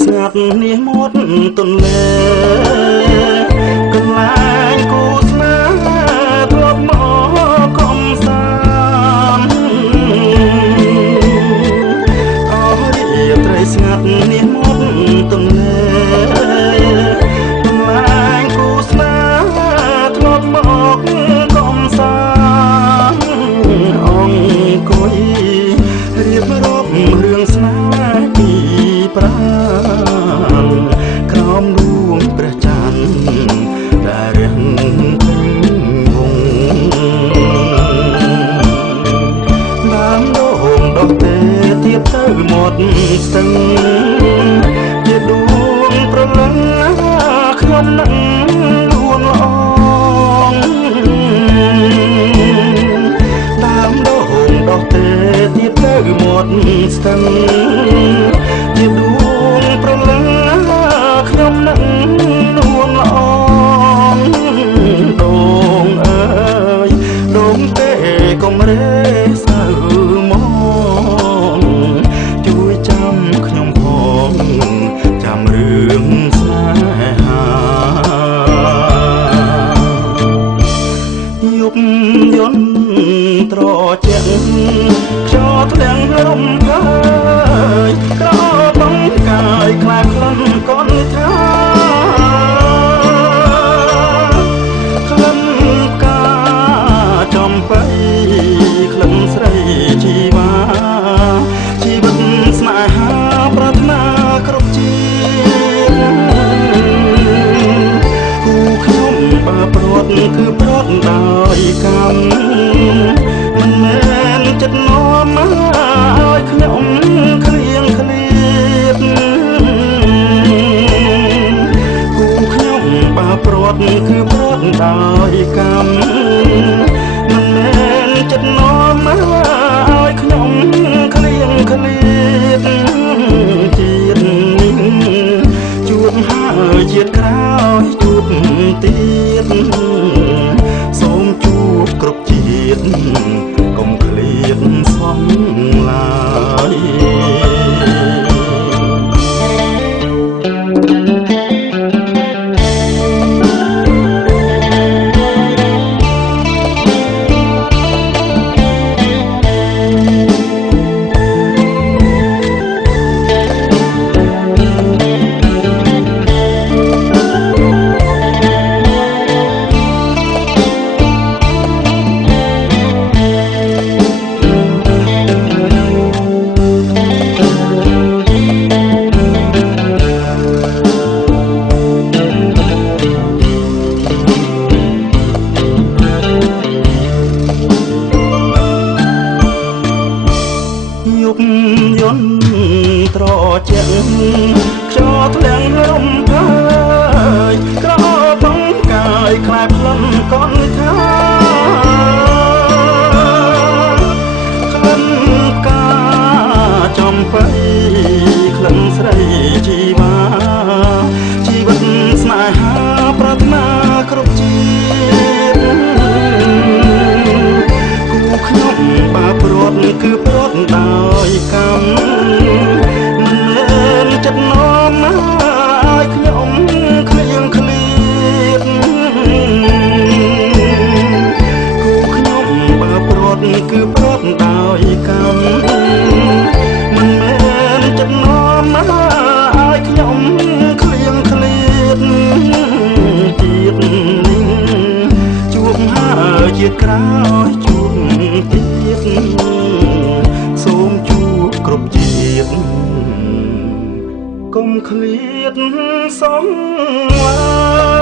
ស្ងាត់នេះមាត់ទន្លេកន្លែងគូស្នេហ៍ធ្លាប់មកកំសាន្តអស់រាត្រីស្ងាត់នេះមាត់ទន្លេកន្លែងគូស្នេហ៍ធ្លាប់មកកំសាន្តអង្គុយរៀបរាប់រឿងស្នេហ៍ពីប្រាណក្រោមដួងព្រះច័ន្ទដែលរះព្រឹងវងដើមដងដុះទេទៀតទៅមាត់ស្ទឹងជាដួងប្រលឹងខ្ញុំនឹងលួងល្អងដើមដងដុះទេទៀតទៅមាត់ស្ទឹងជាដួងប្រលឹងខ្ញុំនឹងលួងល្អងដងអើយដងទេកុំរេសើមកជួយចាំខ្ញុំផងចាំរឿងស្នេហាយប់យន់ត្រជាក់ខ្យល់ធ្លាំងរំខាយក្របងកាយខ្លាចក្លិនកូនថាក្លិនកាចំបៃក្លិនស្រីជីវ៉ាជីវិតស្នេហាប្រាថ្នាគ្រប់ជាតិគូខ្ញុំបើព្រាត់គឺព្រាត់ដោយកម្មមិនមែនចិត្តនាំមកឲ្យខ្ញុំឃ្លៀងឃ្លាតគូខ្ញុំបើព្រាត់គឺព្រាត់ដោយកម្មមិនមែនចិត្តនាំមកឲ្យខ្ញុំឃ្លៀងឃ្លាតជាតិនេះជួបហើយជាតិក្រោយជួបទៀតសូមជួបគ្រប់ជាតិកុំឃ្លាតសោះឡើយយប់យន់ត្រជាក់ខ្យល់ធ្លាំងរំភើយក្របងកាយខ្លាចក្លិនកូនថាក្លិនកាចំបៃក្លិនស្រីជីវ៉ាជីវិតស្នេហាប្រាថ្នាគ្រប់ជាតិគូខ្ញុំបើព្រាត់គឺព្រាត់ដោយកម្មមិនមែនចិត្តនាំមកឲ្យខ្ញុំឃ្លៀងឃ្លាតគូខ្ញុំបើព្រាត់គឺព្រាត់ដោយកម្មមិនមែនចិត្តនាំមកឲ្យខ្ញុំឃ្លៀងឃ្លាតជាតិនេះជួបហើយជាតិក្រោយជួបទៀតសូមជួបគ្រប់ជាតិកុំឃ្លាតសោះឡើយ